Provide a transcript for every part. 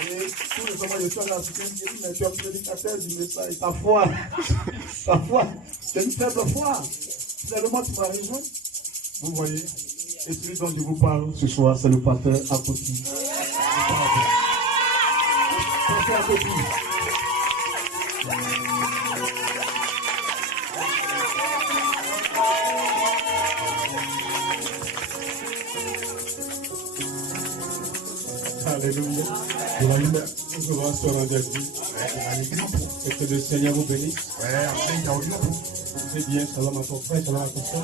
Et tous les hommes de toi là, c'est mais tu es prédicateur du message. Ta foi, c'est une faible foi. Finalement, tu vas rejoindre. Vous voyez, et celui dont je vous parle ce soir, c'est le pasteur Akoti. Pasteur Akoti. Alléluia. Nous allons se rendre à Dieu. Et que le Seigneur vous bénisse. C'est bien, shalom à ton frère, shalom à ton frère.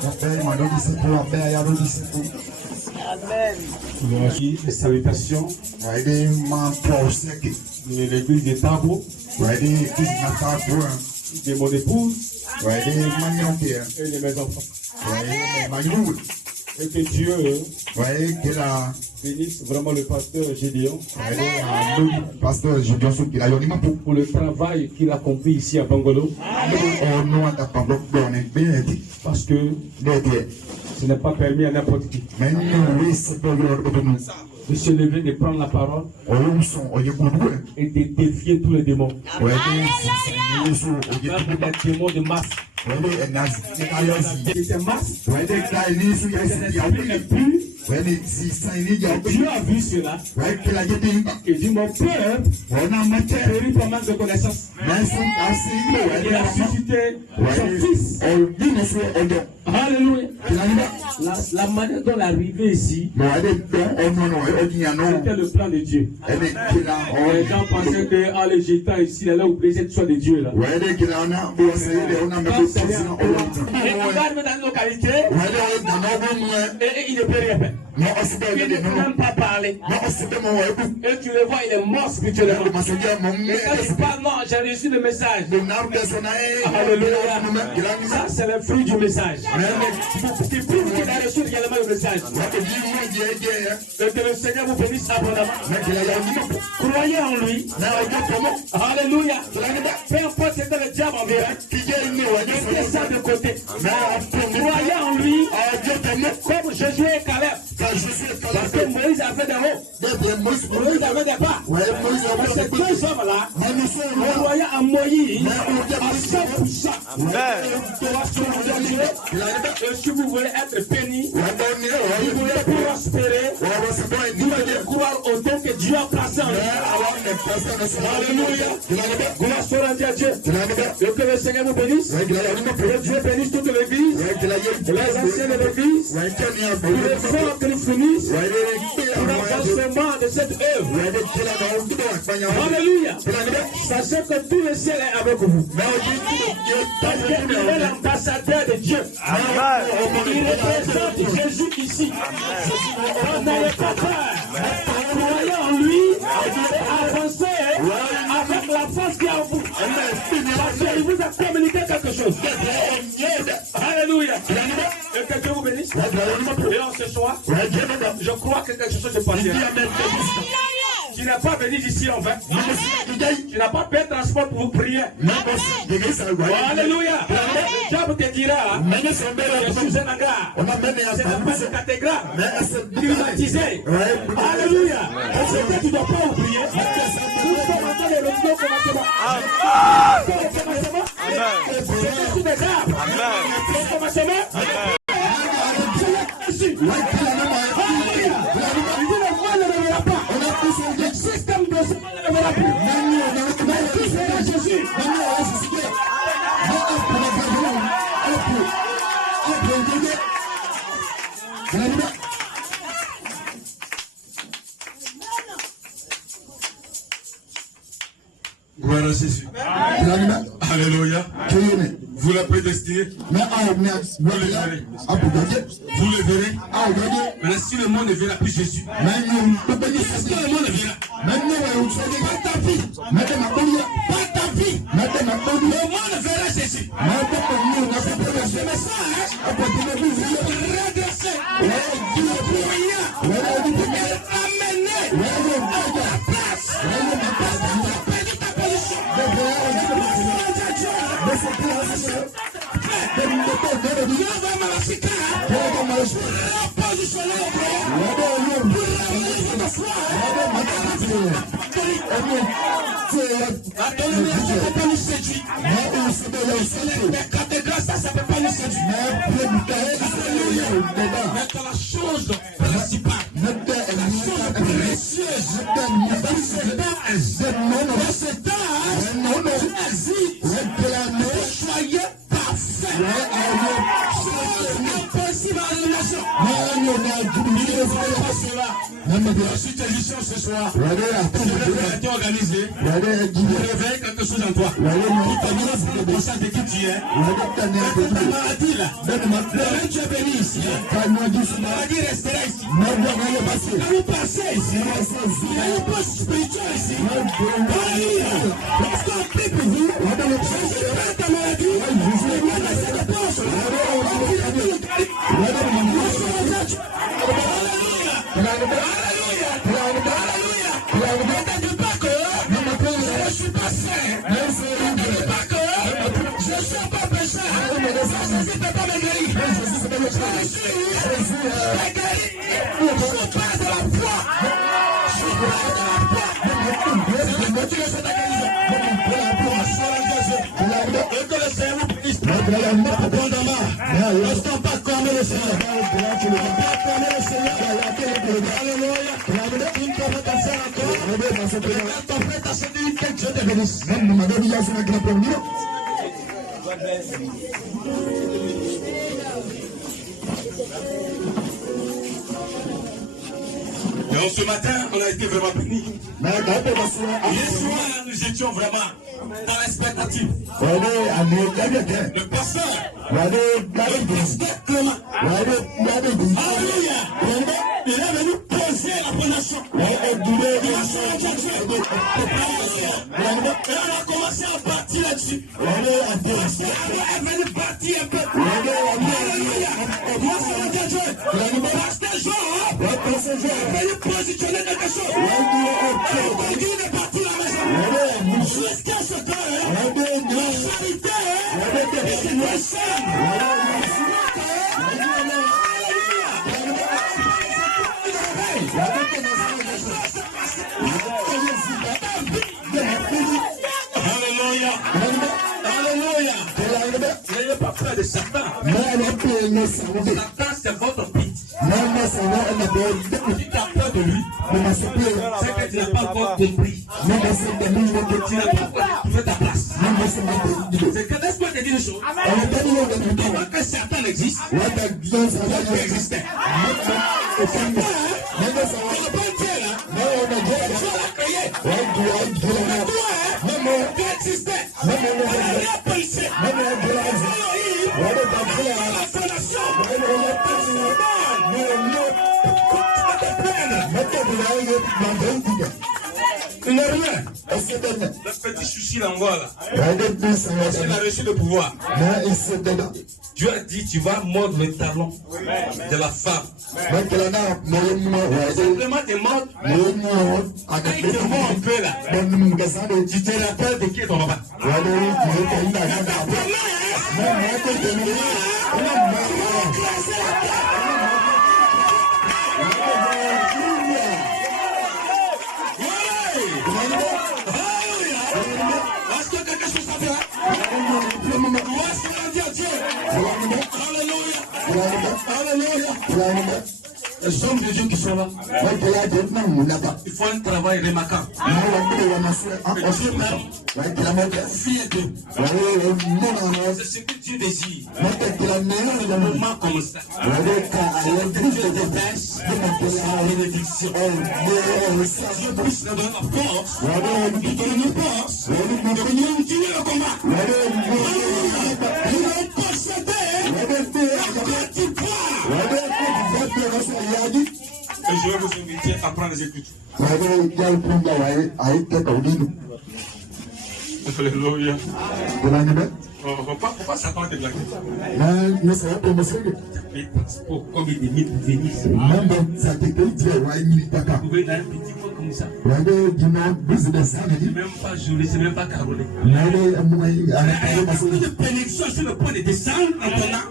Amen. Les salutations de l'église de Tabo, de mon épouse et de mes enfants. Et que Dieu bénisse vraiment le pasteur Gédéon pour le travail qu'il a accompli ici à Bangolo. Parce que ce n'est pas permis à n'importe qui de se lever, de prendre la parole et de défier tous les démons. Les démons de masse. Dieu a vu cela et dit mon peuple périt par manque de connaissance. Il a suscité son fils. Alléluia. La manière dont l'arrivée ici, c'était le plan de Dieu. Les gens pensaient qu'en les jetant ici, il allait oublier cette chose de Dieu là. Et on va arriver dans une localité et il ne peut rien faire. Il ne peut même pas parler. Et tu le vois, il est mort spirituellement. Et quand il parle, non, j'ai reçu le message. Alléluia. Ça, c'est le fruit du message. Qui prouve qu'il a reçu également le message. Et que le Seigneur vous bénisse abondamment. Croyez en lui. Alléluia. Peu importe ce que le diable enverra, mettez ça de côté. Croyez en lui comme Jésus et Caleb. Parce que Moïse a fait des hauts. Moïse avait des bas. Ces deux hommes-là, croyaient en Moïse à 100%. Et si vous voulez être béni, vous voulez prospérer, vous devez croire au don que Dieu a placé en vous. Alléluia. Gloire soit à Dieu. Et que le Seigneur vous bénisse. Que Dieu bénisse toute l'église, les anciens de l'église, pour les efforts que nous finissons, pour l'avancement de cette œuvre. Alléluia. Sachez que tout le ciel est avec vous. Parce qu'il est l'ambassadeur de Dieu. Il représente Jésus ici. N'ayez pas peur. Croyez en lui et avancez avec la force qui est en vous. Parce qu'il vous a communiqué quelque chose. Alléluia. Et que Dieu vous bénisse. Et en ce soir, je crois que quelque chose se passera. Tu n'as pas venu d'ici en vain. Tu n'as pas payé de transport pour vous prier. Alléluia. Le diable te dira, je suis un hangar. C'est la place de cathédrale. Climatisé. Alléluia. C'est que tu ne dois pas oublier. Nous commençons le commencement. Le commencement. C'est sous des arbres. Le commencement. Le système de ce ne verra plus. Mais qui sera Jésus? Gloire à Jésus. Alléluia. Vous la prédestinez. Vous le verrez. Vous le verrez. Mais si le monde ne verra plus Jésus, est-ce que le monde le verra? Pas ta vie. Pas ta vie. Le monde verra Jésus. Ce message, redresser. Amener à ta place. catholique. La dénomination ne peut pas nous séduire. Les cathédrales, ça ne peut pas nous séduire. Mais quand la chose principale, la chose précieuse, dans cet âge, tu hésites. Soyez parfait. C'est impossible à l'élimination. Ensuite, édition ce soir. Le été organisé. Réveille quelque chose en toi. Qui te dit pour ça de qui tu es. Ta maladie là. Le règne tu es béni ici. La maladie restera ici. La vie passée ici. La vie poste spirituelle ici. Lorsqu'on prie pour vous, Jésus prend ta maladie. Je viens de cette poche. Ne pas que je suis pas saint. Ne pas que je ne suis pas pécheur. Jésus ne peut pas me guérir. Jésus est guéri. Je passe de la foi. Je passe de la foi. C'est le motif de cette église. Et que le Seigneur vous bénisse. Lorsqu'on passe comme le Seigneur. Le Seigneur. Alléluia. Une présentation encore. Ton frère t'a cédé une tête, Dieu te bénisse. Donc ce matin, on a été vraiment bénis. Hier soir, nous étions vraiment dans l'expectative. Le pasteur, Clément. Alléluia. Il est venu poser la fondation. Et on a commencé à bâtir là-dessus. Parce qu'Aaron est venu bâtir un peu. Alléluia. Pasteur Jean est venu positionner quelque chose. On a dit de bâtir la maison. Jusqu'à ce temps, la charité est une scène. Alléluia. Alléluia. N'ayez pas peur de Satan. Satan, c'est votre pite. Si tu as peur de lui, c'est que tu n'as pas encore compris. Tu n'as pas encore trouvé ta place. C'est que laisse-moi te dire une chose. Avant que Satan existe, il existait. Tu existais. Il n'est rien. Le petit souci d'Angola. Il a reçu le pouvoir. Dieu a dit, tu vas mordre le talon de la femme. Simplement te mordre. Quand il te mord un peu là, tu te rappelles de qui est ton papa. Est-ce que quelque chose à faire? Est-ce qu'on a dit à Dieu? Alléluia. Alléluia. Les hommes de Dieu qui sont là, il faut un travail remarquable. Dieu m'aime, fille et Dieu. C'est ce que Dieu désire. Un moment comme ça. Dieu déteste la bénédiction. Dieu puisse nous donner la force, nous donner une force, de venir continuer le combat. Nous allons posséder la victoire. Et je vais vous inviter à prendre les écritures. Alléluia. Faut pas s'attendre à te blaguer. Comme il est mis pour venir. Vous voyez, un petit peu comme ça. C'est même pas joli, c'est même pas carolé. Il y a beaucoup de bénédictions sur le point de descendre maintenant.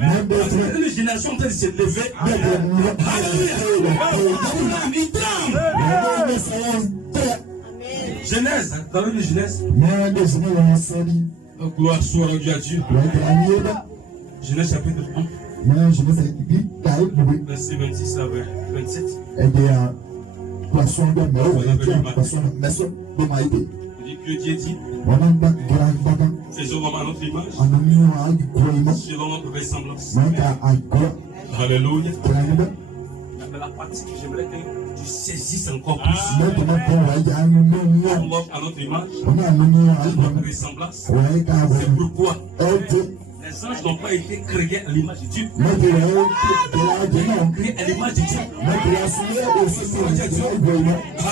Une génération en train de se lever. Alléluia. Il tremble. Genèse, dans le livre de Genèse. Gloire soit rendue à Dieu. Genèse chapitre 1. Verset 26 à 27. Que Dieu dit, faisons l'homme à notre image, selon notre ressemblance. Alléluia. Mais la partie que j'aimerais que tu saisisses encore plus. L'homme à notre image, notre ressemblance. C'est pourquoi les anges n'ont pas été créés à l'image de Dieu. Ils ont créé à l'image de Dieu.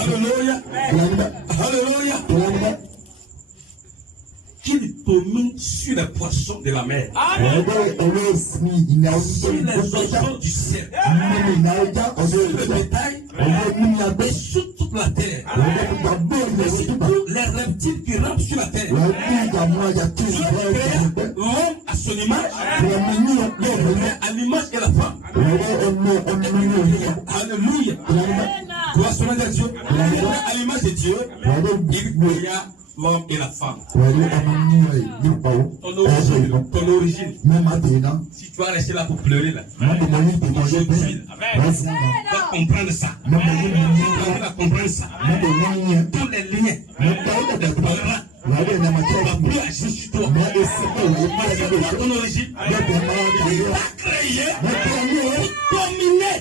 Alléluia. Alléluia. Qu'il domine sur les poissons de la mer, sur les oiseaux du ciel, sur le bétail et sur toute la terre, et sur tous les reptiles qui rampent sur la terre. L'homme à son image, à l'image de la femme. Alléluia. Gloire soit à Dieu. À l'image de Dieu, il créa l'homme et la femme. Ton origine. Si tu vas rester là pour pleurer là, aujourd'hui, va comprendre ça. Tu vas comprendre ça. Tous les liens, on va plus agir sur toi. Ton origine, il t'a créé pour dominer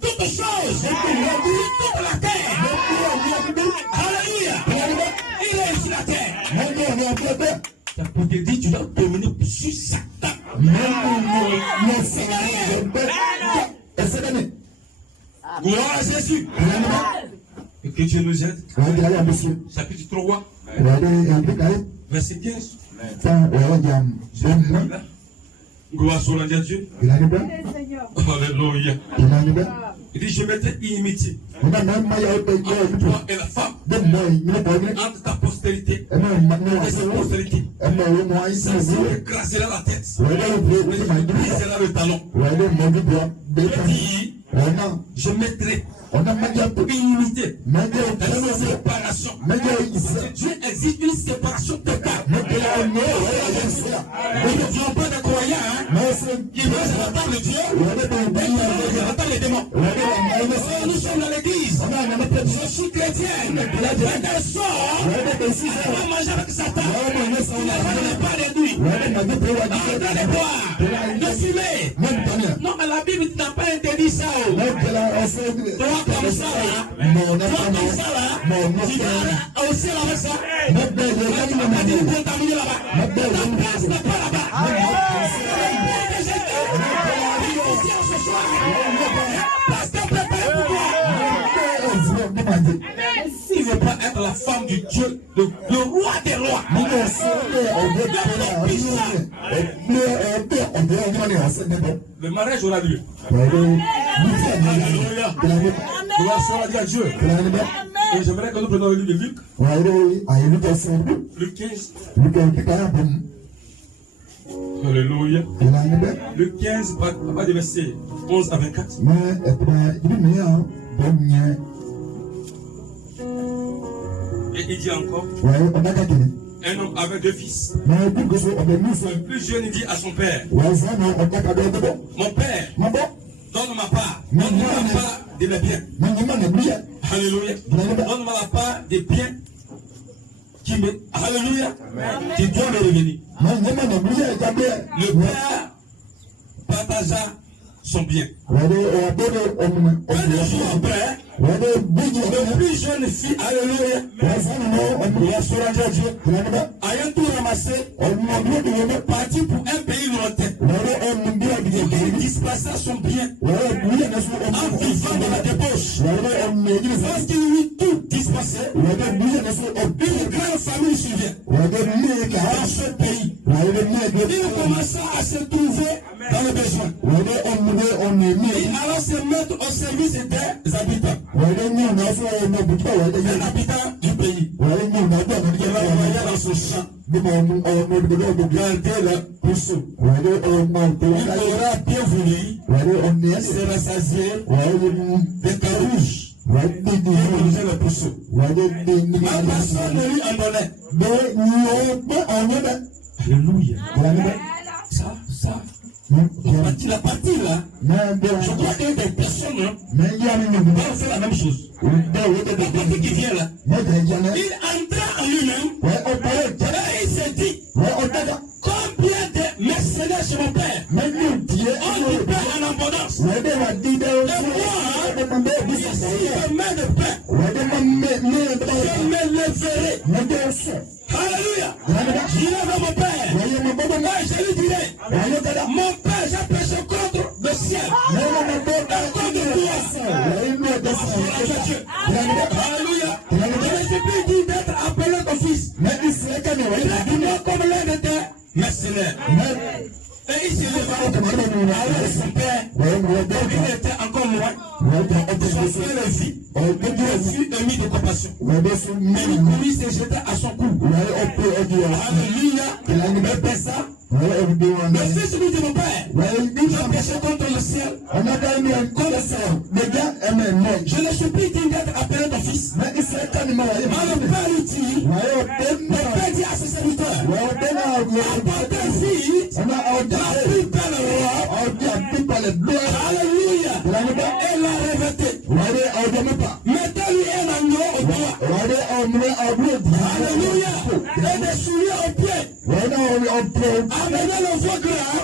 toutes choses, toute la terre. Alléluia. Il est sur la terre. Pour te dire, tu dois dominer sur Satan. Gloire à Jésus. Et que Dieu nous aide. Chapitre 3, verset 15. Gloire soit à Dieu. Alléluia. Il dit, je mettrai inimitié entre toi et la femme, entre ta postérité et sa postérité. Ça écrasera la tête, brisera le talon. Il dit, je mettrai inimité, séparation. Dieu exige une séparation totale. Ne deviens pas de croyants qui veulent entendre le Dieu et entendre les démons. Nous sommes dans l'église. Je suis chrétienne. Un sort va manger avec Satan. Il ne pas de nuit. De boire, de fumer. Non, mais la Bible n'a pas interdit ça. Toi comme ça là, tu vas au ciel avec ça. Tu vas te contaminer là-bas. Ta place n'est pas là-bas. Il ne veut pas être la femme du Dieu, le roi des rois. Le mariage aura lieu. Alléluia. Gloire soit à Dieu. Et j'aimerais que nous prenions le livre de Luc. Luc 15. Alléluia. Luc 15, pas de verset 11 à 24. Et il dit encore, un homme avait 2 fils. Le plus jeune dit à son père, mon père, donne ma part. Donne-moi la part de mes biens. Alléluia. Donne-moi la part des biens qui me... Alléluia. Qui doit me revenir. Le père partagea son bien. Un jour après, le plus jeune fille, alléluia, ayant tout ramassé, parti pour un pays lointain. Il dispersa son bien en vivant dans la débauche. Parce qu'il eut tout dispersé, une grande famille survient dans ce pays. Il commença à se trouver dans le besoin. Il alla se mettre au service des habitants. Les habitants du pays. Il va envoyer dans ce champ. Il Gardez la pousse. Il aura bien voulu. Il s'est rassasié des cas rouges. Il a la pousse. Ma personne ne lui en donnait. Alléluia. Ça. La partie là, je crois qu'il y a des personnes vont faire la même chose. La partie qui vient là, il entra en lui-même et il s'est dit combien de mercenaires chez mon père ont du pain en abondance. Et moi, si je mets de pain, je me leverai. Alléluia. J'irai vers mon père. Moi, je lui dirai mon père, j'ai péché contre le ciel. Contre toi. Alléluia. Je ne suis plus dit d'être appelé ton fils. Mais il serait comme l'un de tes mercenaires. Et il s'est levé avec son père. Il était encore loin. Son frère le vit. Il fut un mis de compassion. Il courut se jeter à son cou. Alléluia. Il fait ça. Le fils lui dit mon père, j'ai péché contre le ciel. Je ne suis plus digne d'être appelé ton fils. Mais le père lui dit, mon père dit à ses serviteurs, apportez une fille, la plus belle robe. Alléluia. Et la revêtez. Mettez-lui un agneau au doigt. Alléluia. Et des souliers aux pieds. Amenez le foie gras.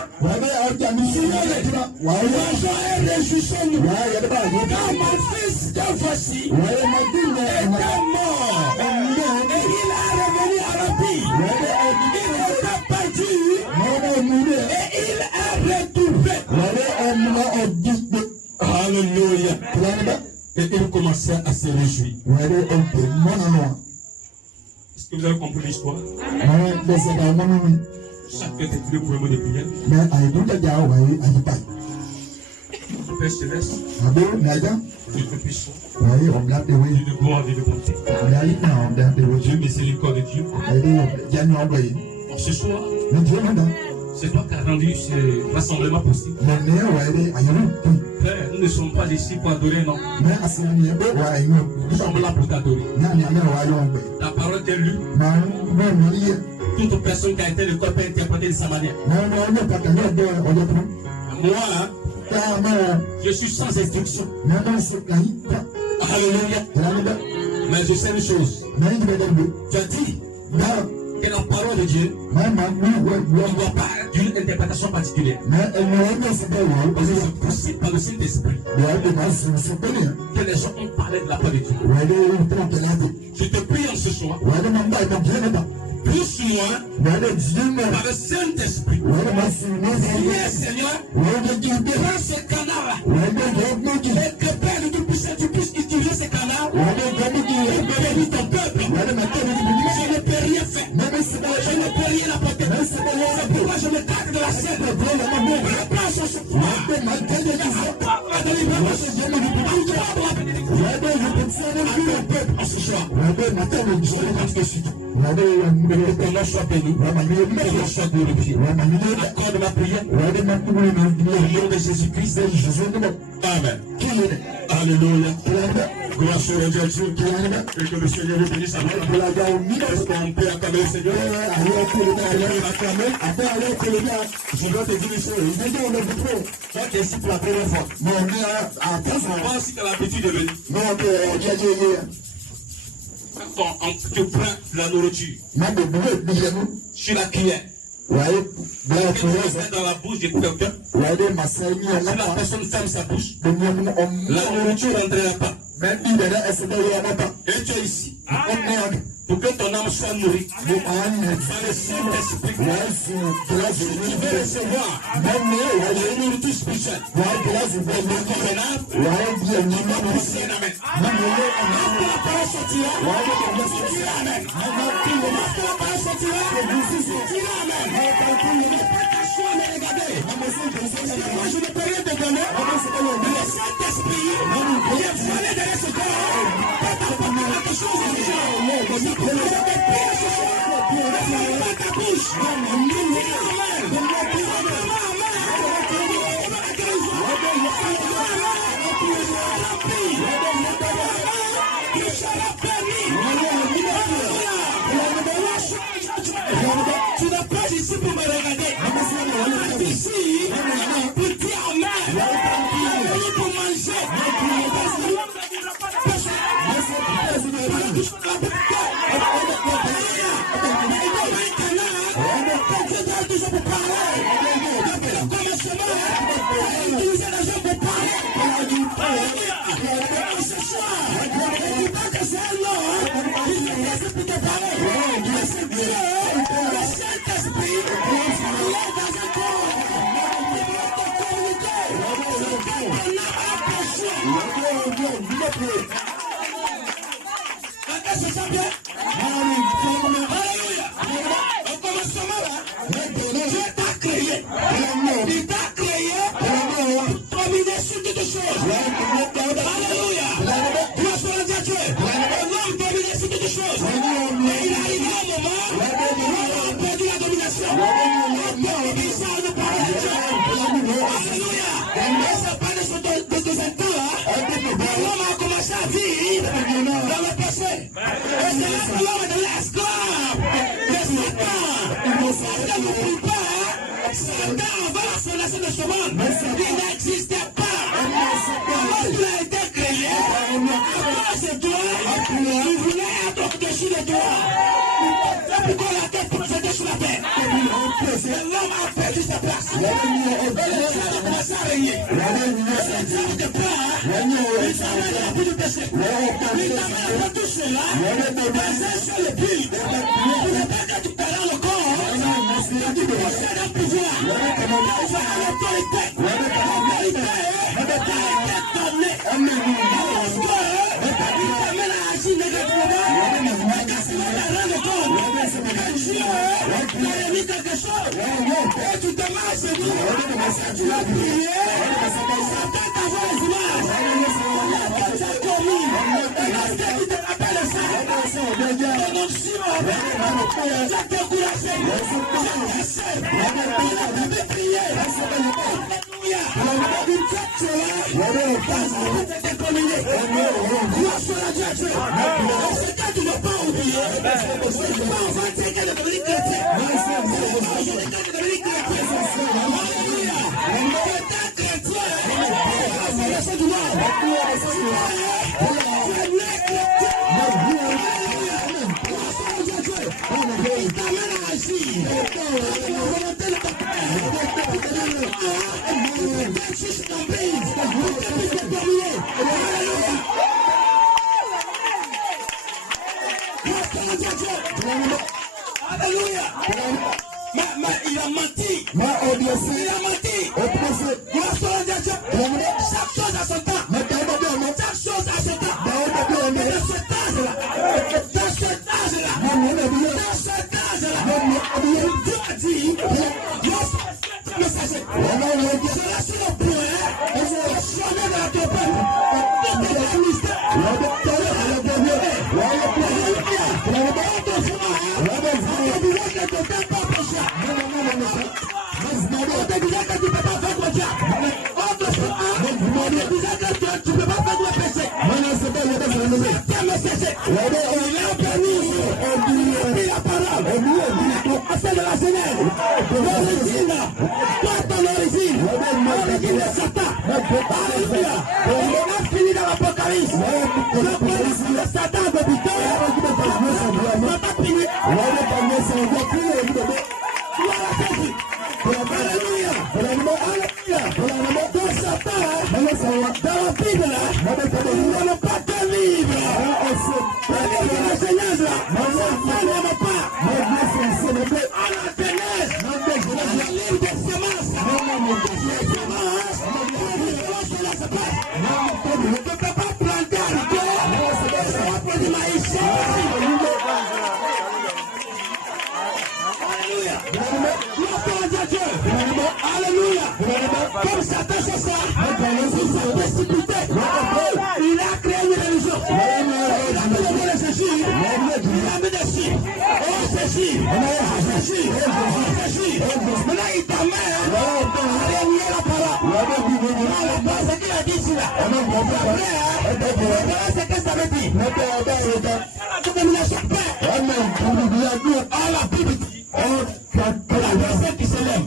L'argent est réjouissant-nous. Car mon fils que voici était mort. Et il est revenu à la vie. Il était perdu. Et il est retrouvé. Alléluia. Et il commençait à se réjouir. Est-ce que vous avez compris l'histoire? Chacun des plus pour de prière. Père céleste, Dieu de puissant, Dieu de gloire et de bonté, Dieu miséricorde de Dieu. Ce soir, c'est toi qui as rendu ce rassemblement possible. Père, nous ne sommes pas ici pour adorer, non. Nous sommes là pour t'adorer. Ta parole est lue. Toute personne qui a été le corps peut interpréter de sa manière. Moi, je suis sans instruction. Alléluia. Mais je sais une chose. Tu as dit que la parole de Dieu ne doit pas d'une interprétation particulière. Parce que c'est possible par le Saint-Esprit que les gens ont parlé de la parole de Dieu. Je te prie en ce soir. Plus loin par le Saint-Esprit. Seigneur, prends ce canard-là. Et que Père de Tout-Puissant, tu puisses utiliser ce canard pour bénir ton peuple. Je ne peux rien faire. Je ne peux rien apporter. C'est pourquoi je me tape de la scène. Reprends ce soir. La délivrance. En ce soir. Que ton nom soit béni. Que ton nom soit glorifié. Accorde ma prière. Au nom de Jésus-Christ. Amen. Alléluia. Gloire soit rendue à Dieu. Et que le Seigneur vous bénisse à nous. Est-ce qu'on peut acclamer le Seigneur? Je dois te dire une chose. Toi qui es ici pour la première fois. Moi aussi tu as l'habitude de venir. Quand tu prends la nourriture sur la cuillère, tu mets dans la bouche de quelqu'un, si la personne ferme sa bouche, la nourriture ne rentrera pas. Et tu es ici pour que ton âme soit nourrie par le Saint-Esprit. Tu veux recevoir la nourriture spirituelle. Je ne peux rien te donner. Le Saint-Esprit est volé derrière ce corps. Quelque chose de Tu n'es pas ici pour me regarder. Tu es ici pour dire amen. Pour manger. Il t'a créé pour dominer sur toutes choses. Alléluia. L'homme domine sur toutes choses. Mais il arrive un moment où on a perdu la domination. Il sort de parole de Dieu. Alléluia. Et ça parle de tes temps. L'homme a commencé à vivre dans le péché. Et c'est là que l'homme est de l'esclave. Satan ne prie pas. Satan avant la fondation de ce monde, il n'existait pas. Lorsqu'il a été créé, c'est toi, il voulait être au-dessus de toi. C'est pourquoi la tête procédait sur la terre. L'homme a perdu sa place. Et le diable a commencé à régner. Le diable de part, il s'amène à la boue du péché. Il t'amène à tout cela, basé sur le but. Pour ne pas que tu perds le corps. Tu possèdes un pouvoir, tu as l'autorité, l'autorité est donnée. Lorsque il t'amène à agir négativement, c'est le terrain de compte. Dieu a mis quelque chose, et tu te mets à se dire, tu as prié, Satan t'envoie les images, que tu as commis, et lorsque tu te rappelles ça, ton onction, tu as découragé. Alléluia. Mais il a menti. Il a menti. Chaque chose à son temps. Chaque chose à son temps. Mais dans cet âge-là, Dieu a dit, messager, cela sur le point, chemin de la tempête, de tes ministères, Comme Satan fait ça, il a créé une religion. Il a mis des Jésus, il a mis des chiffres. Oh, c'est Jésus. Maintenant, il t'amène. Il a la parole. C'est qu'il a dit ici là. C'est qu'est-ce que ça veut dire? La détermination paix. La Bible dit. La personne qui s'élève.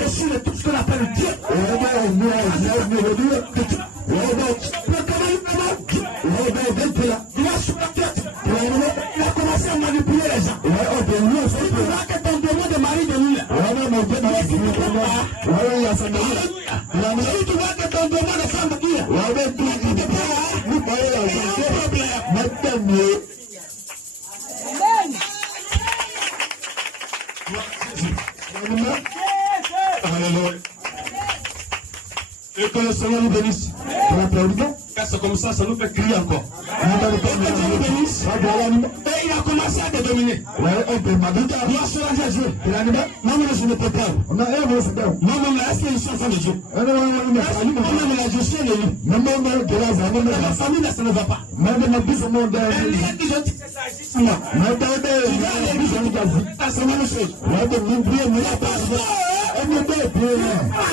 Je suis tout ce qu'on appelle Dieu. Il a sur la tête. Il a commencé à manipuler les gens. Il faudra que ton demande de mari de lui. Si tu vois que ton demande de femme de lui. Alléluia. Et que le Seigneur nous bénisse. Car c'est comme ça nous fait crier encore. Et il a commencé à te dominer. Gloire soit à Dieu. Moi-même, je ne peux pas. Moi-même, est-ce que je suis enfant de Dieu? Moi-même, je suis élu. Ma famille, ça ne va pas. Elle dit que je dis que ça existe moi. Tu vas aller lui dire ça, c'est la même chose. La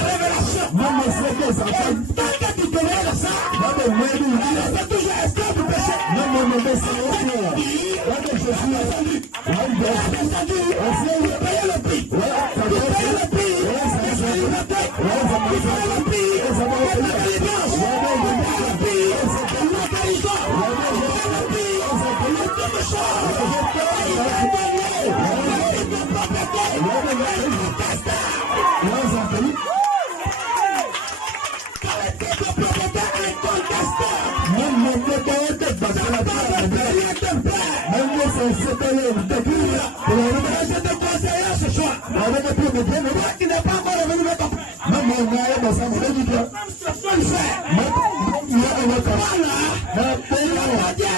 révélation. Tant que tu connais ça, c'est toujours esclave du péché. Je te conseille ce soir. Tu n'es pas encore revenu de ton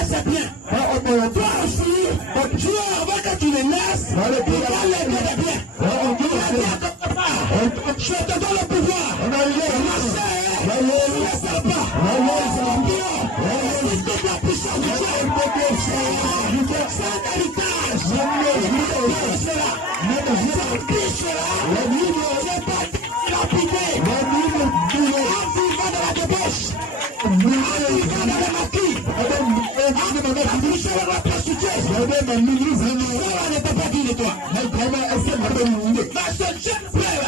c'est bien. Toi aussi, tu avant que tu le laisses, tu vas l'aider de bien. Je te donne le pouvoir. Ne laisse pas. C'est toute la puissance de Dieu. Cet héritage. C'est pas lapidé. En vivant de la débauche. En vivant dans le maquis. En touchant la prostituée. Cela ne peut pas dire de toi. Mais ce jeune frère,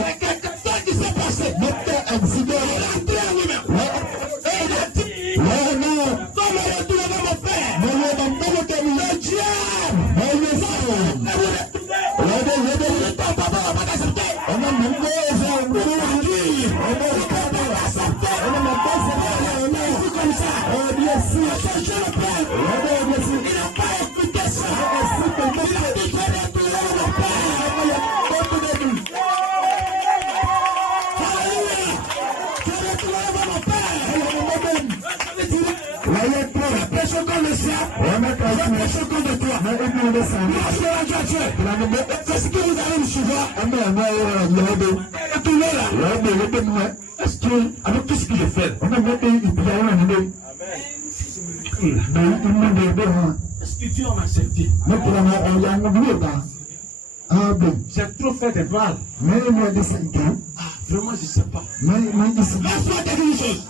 c'est quelque chose qui s'est passé. Il a entré en lui-même. Et il a dit, comme retourner mon père, le diable, ton papa va pas t'accepter. Comme ça, ce jeune frère, il n'a pas écouté ça. Il a dit que retourner mon père. Personne comme le sien, personne comme de toi. C'est ce que vous allez me suivre. Retournez là. Est-ce que, avec tout ce qu'il a fait, est-ce que Dieu m'a accepté? J'ai trop fait de mal. Vraiment, je ne sais pas. Laisse-moi te dire une chose.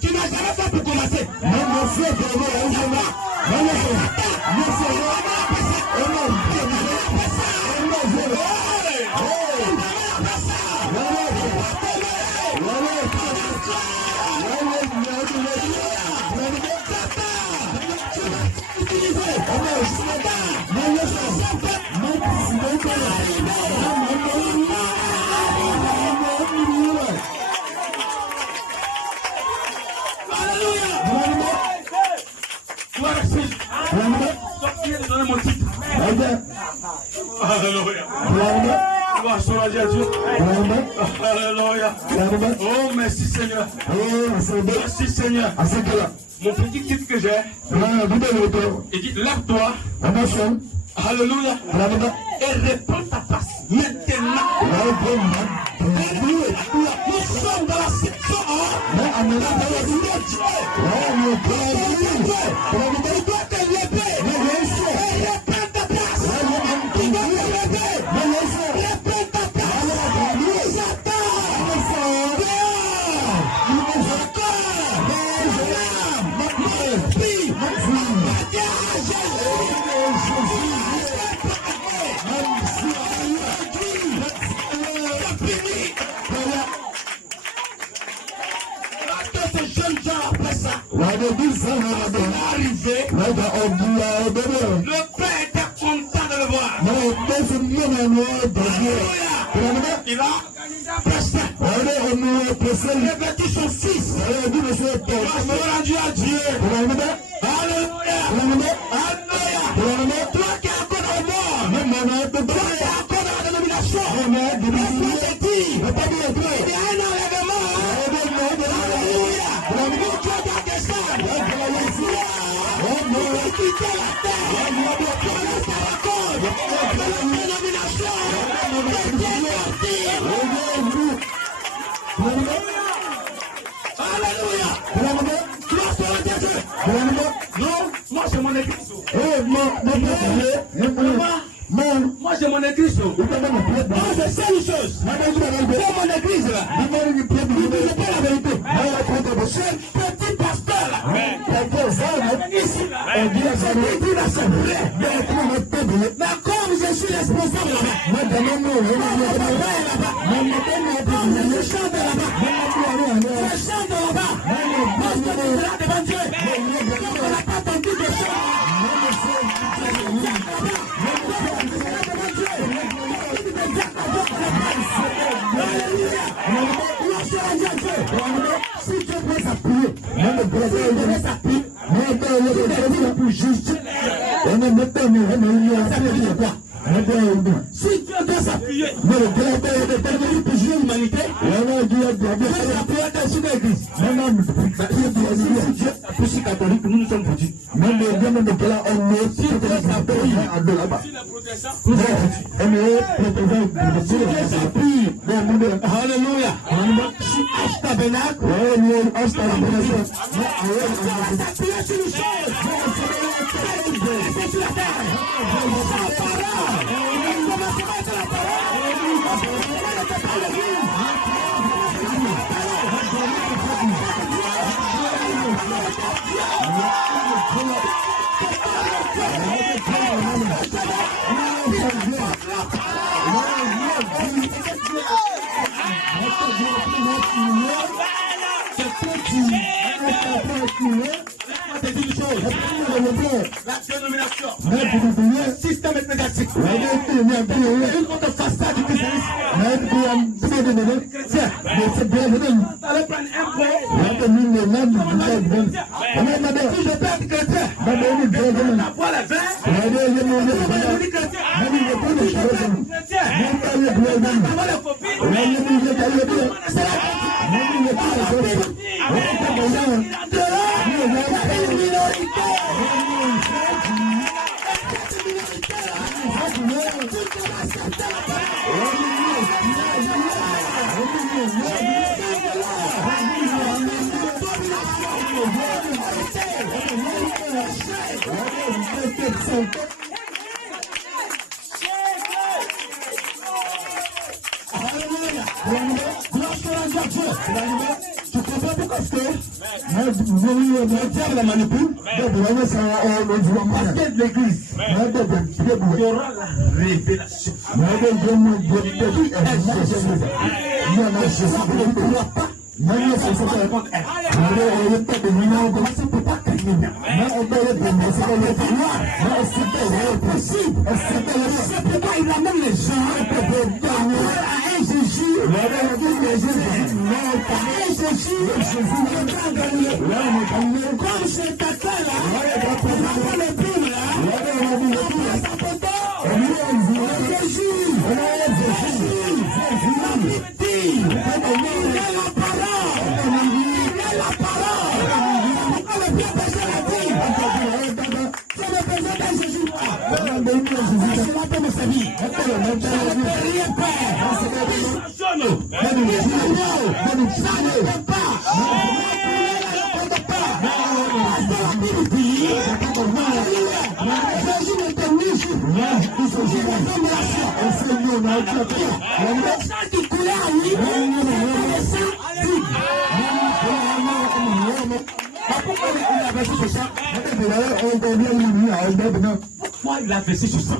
Tu n'as jamais fait pour commencer. Alléluia. Gloire soit à Dieu. Alléluia. Oh, merci Seigneur. Merci Seigneur. Mon petit titre que j'ai, il dit lave-toi. Alléluia. Et reprends ta place. Maintenant. Nous sommes dans la section A. Tu dois te lever. Le père était content de le voir. Il a pressé. Revêtu son fils. Il a rendu à Dieu. Alléluia. Alléluia. Toi qui es encore au monde. Toi qui es encore dans la dénomination. Laisse-moi te dire. Il y a un enlèvement. Alléluia. Tu as dans tes salles. Vous quittez la terre. Pour laisser la cause. De la dénomination. Alléluia. Non, moi j'ai mon église. Moi j'ai mon église. Moi je sais une chose. C'est mon église là. Je ne dis pas la vérité. C'est petit pasteur là. Ici là. Mais comme je suis responsable là-bas. Je chante là-bas. Je chante là-bas. Parce que nous là devant Dieu. On n'a pas tendu de chanter. Si Dieu peut s'appuyer, même le brésil devait s'appuyer, mais le plus juste, on ne met pas ça veut dire quoi? Si Dieu doit s'appuyer, mais le plus juste l'humanité, Dieu s'appuyer sur l'église. Dieu s'appuie sur catholique, nous sommes petits. Même les gens de là, on est si Dieu s'appuie là-bas. Alléluia. Si H-Tabernacle, s'appuyer sur les choses. C'est sur la terre. La dénomination, le système ecclésiastique, une autre façade du christianisme. Chrétien, allez prendre un pot. Si je peux être chrétien, la voix la vin, tu comprends pourquoi c'est le diable la manipule parce que de l'église il y aura la révélation. C'est pourquoi il amène les gens Jésus, comme c'est ta là, le Bible là, Jésus Pourquoi il a versé sur ça?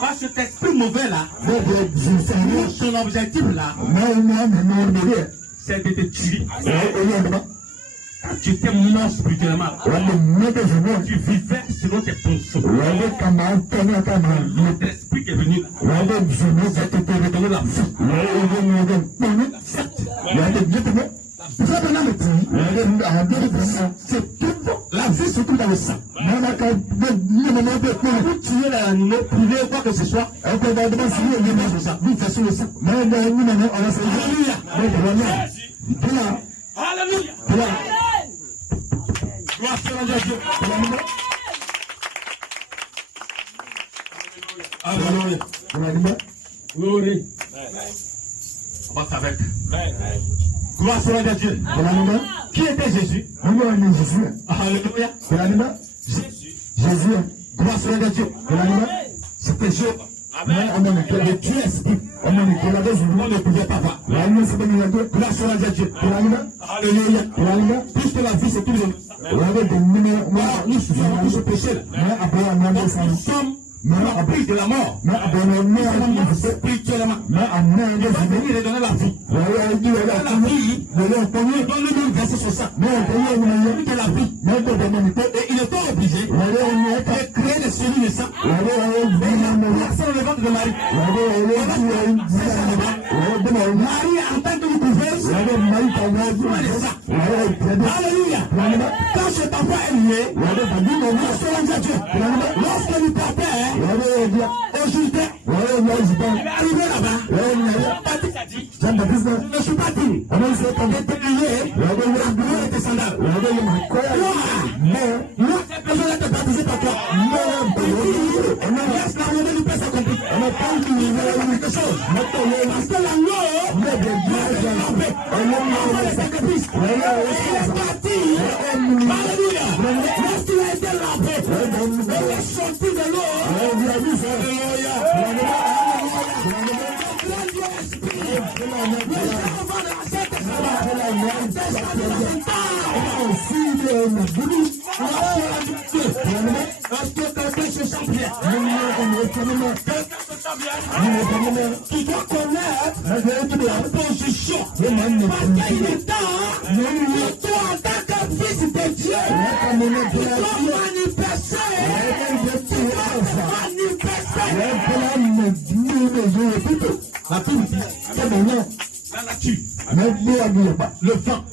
Parce que cet esprit mauvais là, son objectif là, c'est de te tuer. Quand tu étais mort spirituellement, tu vivais selon tes fonctions. L'autre esprit qui est venu, c'est de te redonner la vie. C'est toute la vie, surtout dans le sang. Pour tuer l'animal, priver quoi que ce soit, vous faites sur le sang. Alléluia. Gloire à Dieu. Alléluia. Gloire. On va s'arrêter. Gloire à Dieu. Qui était Jésus? Alléluia. Jésus. Gloire à Dieu. C'était Dieu. Le Dieu esprit. On ne pouvait pas voir. Gloire à Dieu. Alléluia. Puisque la vie c'est tout le monde. Nous sommes tous péchés. Nous sommes abris de la mort. Spirituellement. Il a donné la vie. Donne-nous verser sur ça. De la vie. Et il est pas obligé de créer des cellules de sang. C'est le ventre de Marie. Marie en tant que couveuse. Alléluia. Quand cet enfant est né, lorsque nous partait au Jourdain, il est arrivé là-bas. Jean-Baptiste, je ne suis pas dit. On a essayé de prier. La gloire était sandale. Moi, j'ai besoin d'être baptisé par toi. On a laissé la volonté du Père s'accomplir. On n'a pas eu quelque chose. Parce que l'agneau, il est sacrifice. Il est parti. Alléluia. Lorsqu'il a été lavé, il est sorti de l'eau. Alléluia. Tu dois connaître la position. Parce qu'il est temps, toi en tant que fils de Dieu, tu dois manifester. La nature, le vent,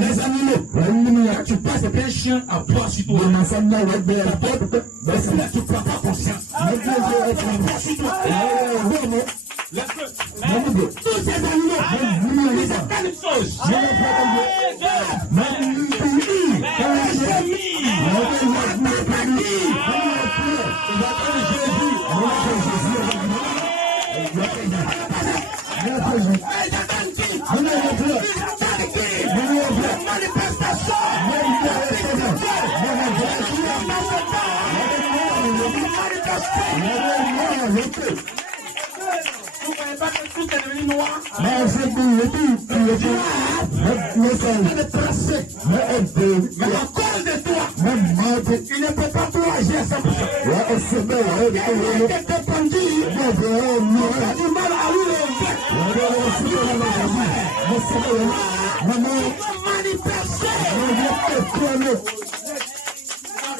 les animaux, tu passes avec un chien à boire sur toi. Tu ne prends pas conscience. Tous ces animaux, ils certaines choses. Vous ne voyez pas que tout est devenu noir? Mais à cause de toi, il ne peut pas tout agir à 100%. Il a été conduit, il a du mal à lui lever.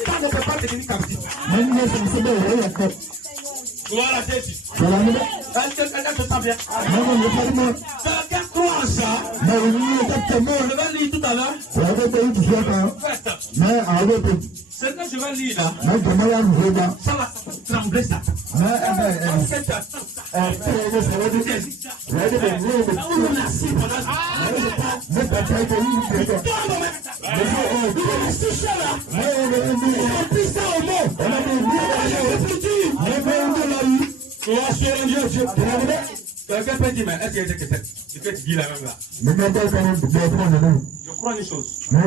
Ça ne peut pas devenir captif. Gloire à Jésus. Est-ce que quelqu'un se sent bien? Quelqu'un croit en ça? Je vais lire tout à l'heure. Ce que je vais lire là, ça va trembler ça. Quelqu'un peut dire, mais est-ce que c'est que tu dis la même là? Je crois une chose. Il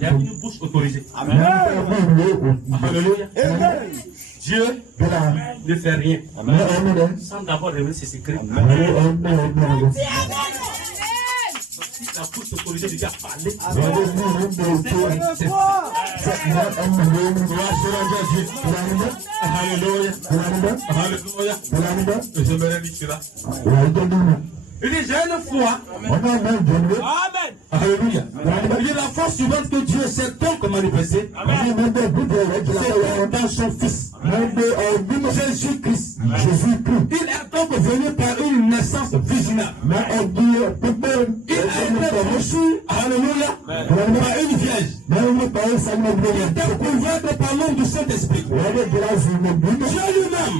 y a une bouche autorisée. Amen. Alléluia. Dieu ne fait rien sans d'abord révéler ses secrets. Si la bouche autorisée de Dieu a parlé, Alléluia. Alléluia. J'aimerais dire cela. Il dit, j'ai une foi. Amen. Alléluia. Il dit, la force suivante que Dieu s'est donc manifestée, c'est dans son Fils. Jésus-Christ. Il est donc venu par une naissance visible. Il a été reçu, alléluia, par une vierge. Il était couvert par l'homme du Saint-Esprit. Dieu lui-même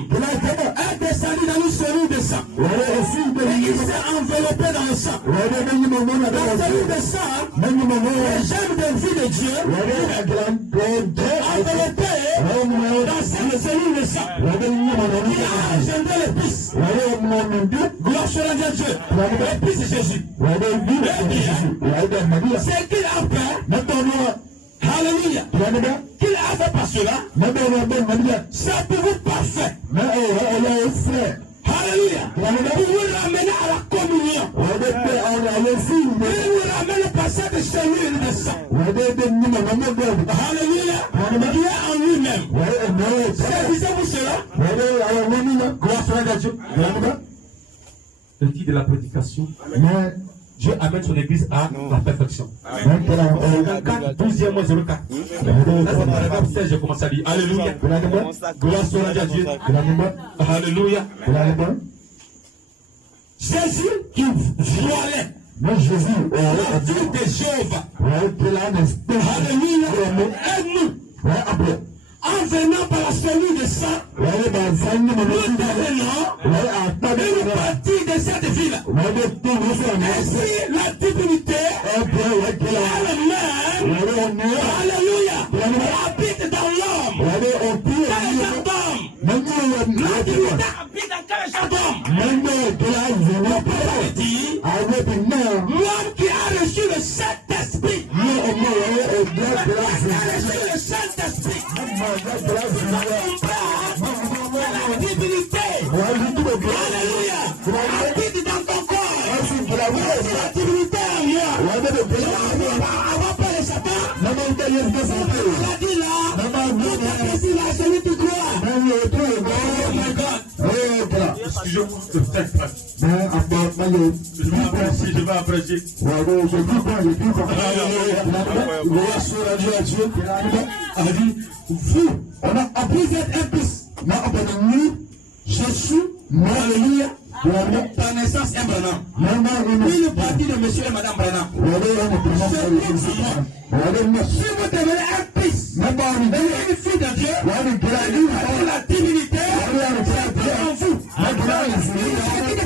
est descendu dans une cellule de sang. Et il s'est enveloppé dans le sang. La cellule de sang, les germes de vie de Dieu, enveloppé dans cette cellule de sang. Il a engendré l'épice. Gloire soit à Dieu. L'épice c'est Jésus. C'est qu'il a fait. Alléluia. Qu'il a fait par cela. C'est pour vous parfait. Alléluia. Pour vous ramener à la communion. Pour vous ramener par cette cellule de sang. Alléluia. Il est en lui-même. Saisissez-vous cela. Gloire soit à Dieu. Le dit de la prédication. Dieu amène son église à la perfection. 12e mois 04. Là, c'est paragraphe 16, je commence à dire. Alléluia. Gloire soit à Dieu. Alléluia. Jésus qui voilait. Jésus, la vie de Jéhovah. Alléluia. Aide-nous. En venant par la cellule de sang, nous devenons une partie de cette ville. Ainsi, la divinité elle-même, alléluia, habite dans l'homme. La divinité habite dans quel genre d'homme? L'homme qui a reçu le Saint-Esprit. Le Saint-Esprit. La divinité. Alléluia. Habite dans ton corps. La divinité en moi. Avant pas le Satan. On a dit là. Là, celui qui croit. Oh my God. Excusez-moi de peut-être. Je vais apprécier. Vous, on a appris d'être épice. Je suis, alléluia, par naissance un Branham. Une partie de monsieur et madame Branham. Si vous devenez épice, une fille de Dieu, la divinité, en vous. Une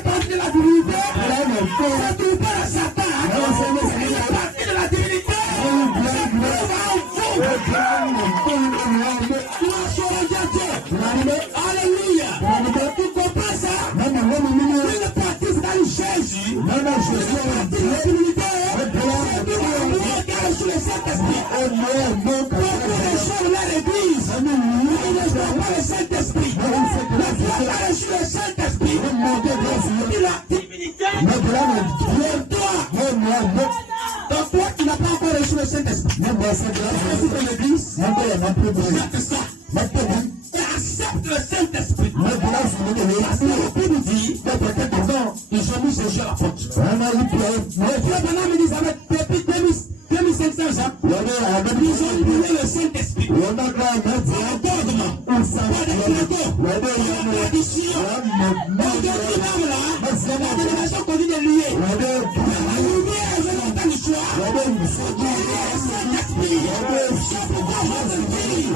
partie de la divinité, ne trouve pas la Satan. Une partie de la divinité, alléluia. Tu comprends ça? Une partie c'est dans Jésus. Une partie de la divinité. Qui a reçu le Saint-Esprit. Beaucoup de choses dans l'église. Ils ne reçoivent pas le Saint-Esprit. La foi a reçu le Saint-Esprit. La divinité. Donc toi qui n'as pas encore reçu le Saint-Esprit. L'église. Et accepte le Saint-Esprit. Parce que la Bible dit, ils ont mis ce jeu à la porte. Le frère Branham me dit, ça va être depuis 2500 ans. Ils ont brûlé le Saint-Esprit. Pas de dogme, pas de credo, pas de tradition. Aujourd'hui même là, la dénomination continue de lier. Arrivé à un du soir, le Saint-Esprit, c'est pourquoi votre vie.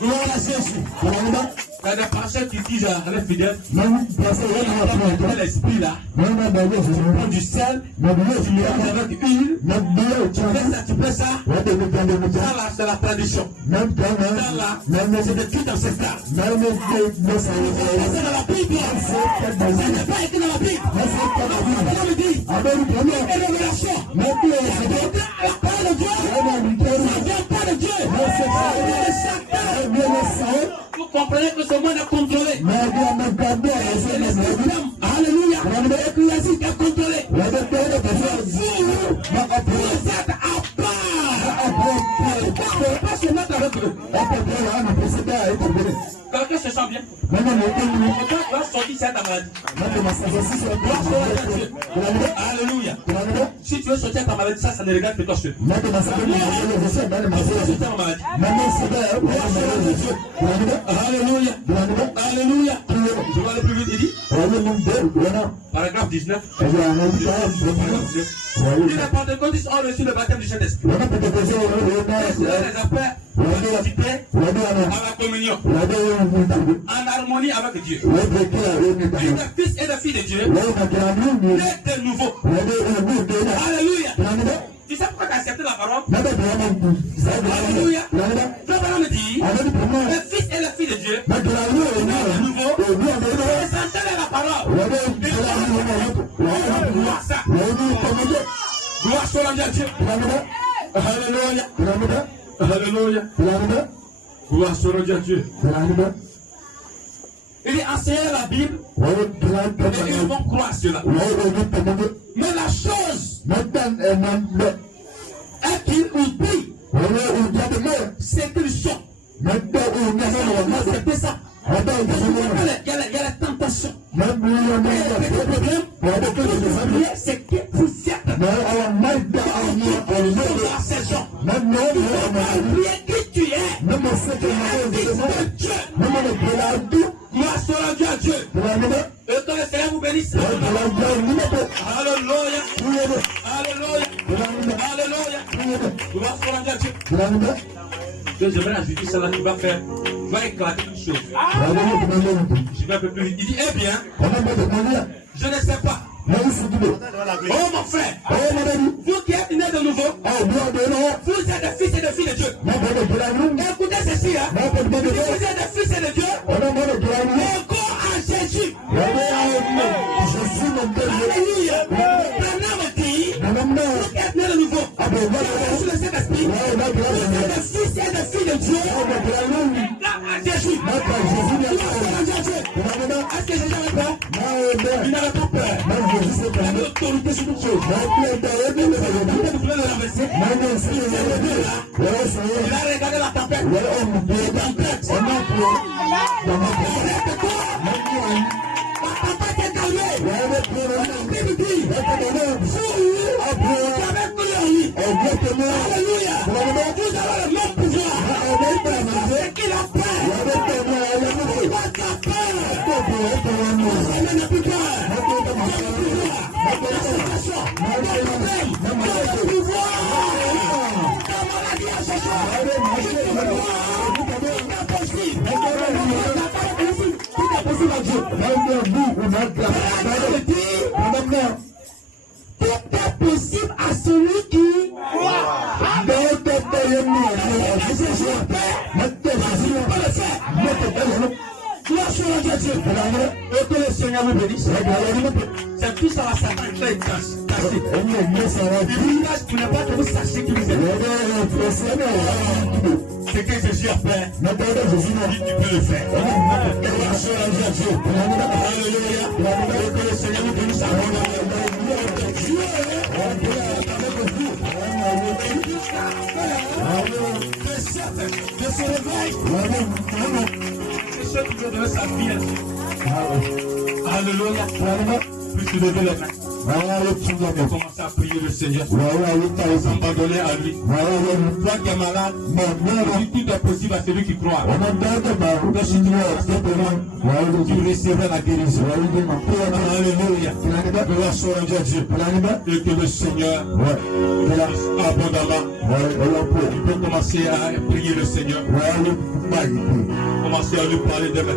Gloire à Jésus. Il y a des parcelles qui disent à l'infidèle, l'esprit là, tu prends du sel, tu mets avec huile, tu fais ça, là, c'est la tradition. Dans là, c'est le culte ancestral. C'est dans la Bible. Ça n'est pas écrit dans la Bible. On me dit, révélation. La parole de Dieu, ça vient pas de Dieu. Vous comprenez que ce monde est contrôlé. Alléluia. L'ecclésiastique est contrôlé. Vous êtes à part. Pas se mettre avec eux. Quelqu'un se sent bien. Quand tu vas sortir cette maladie. Alléluia. Si tu veux sortir ta maladie, ça ne regarde que toi seul. Alléluia. Alléluia. Je vais aller plus vite, il dit. Paragraphe 19. Les pentecôtistes ont reçu le baptême du Saint-Esprit. C'est les affaires participées à la communion. En harmonie avec Dieu. Et les fils et les filles de Dieu, nés de nouveau. Alléluia. Tu sais pourquoi tu as accepté la parole? Alléluia. La parole me dit, les fils et les filles de Dieu, nés de nouveau, présentez la parole. Gloire ça. Gloire soit à Dieu. Alléluia. Alléluia. Gloire soit à Dieu. Il est enseigné la Bible et ils vont croire cela. Mais la chose est qu'ils oublient ce qu'ils sont. C'est ça. Il y a la tentation. Le problème, c'est que vous êtes dans la saison. Oubliez qui tu es. Gloire soit à Dieu. Et que le Seigneur vous bénisse. Alléluia. Alléluia. Alléluia. Gloire soit à Dieu. J'aimerais ajouter cela qui va faire. Va éclater une chose. Je vais un peu plus vite. Il dit, eh bien, je ne sais pas. Oh mon frère, vous qui êtes nés de nouveau, vous êtes des fils et des filles de Dieu. Écoutez ceci, hein. Vous êtes des fils et de Dieu. Encore à Jésus. Alléluia. Maintenant me dit, vous qui êtes nés de nouveau, sur le Saint-Esprit, vous êtes des fils et des filles de Dieu. Jésus. Est-ce que Jésus avait peur? Il n'avait pas peur. Il avait l'autorité sur toute chose. Vous voulez le renverser? Il a regardé la tempête. La tempête est calmée. La Bible dit, alléluia. Vous avez le même pouvoir. C'est qu'il a peur. Il va taper. Il n'a plus peur. Tout est possible à celui qui croit. Et que le Seigneur vous bénisse. C'est tout ça la Satan qui est caché. Tu n'as pas que vous sachiez que vous êtes. Ce que Jésus a fait, tu peux le faire. Alléluia. Et que le Seigneur vous bénisse. De se réveil. C'est ce qui veut donner sa vie à Dieu. Alléluia. Puis tu lever les mains. Commencez à prier le Seigneur. S'abandonner à lui. Toi qui es malade, tout est possible à celui qui croit. Tu recevras la guérison. Alléluia. Gloire soit à Dieu. Et que le Seigneur abondamment. Tu peux commencer à prier le Seigneur. Commencer à lui parler demain.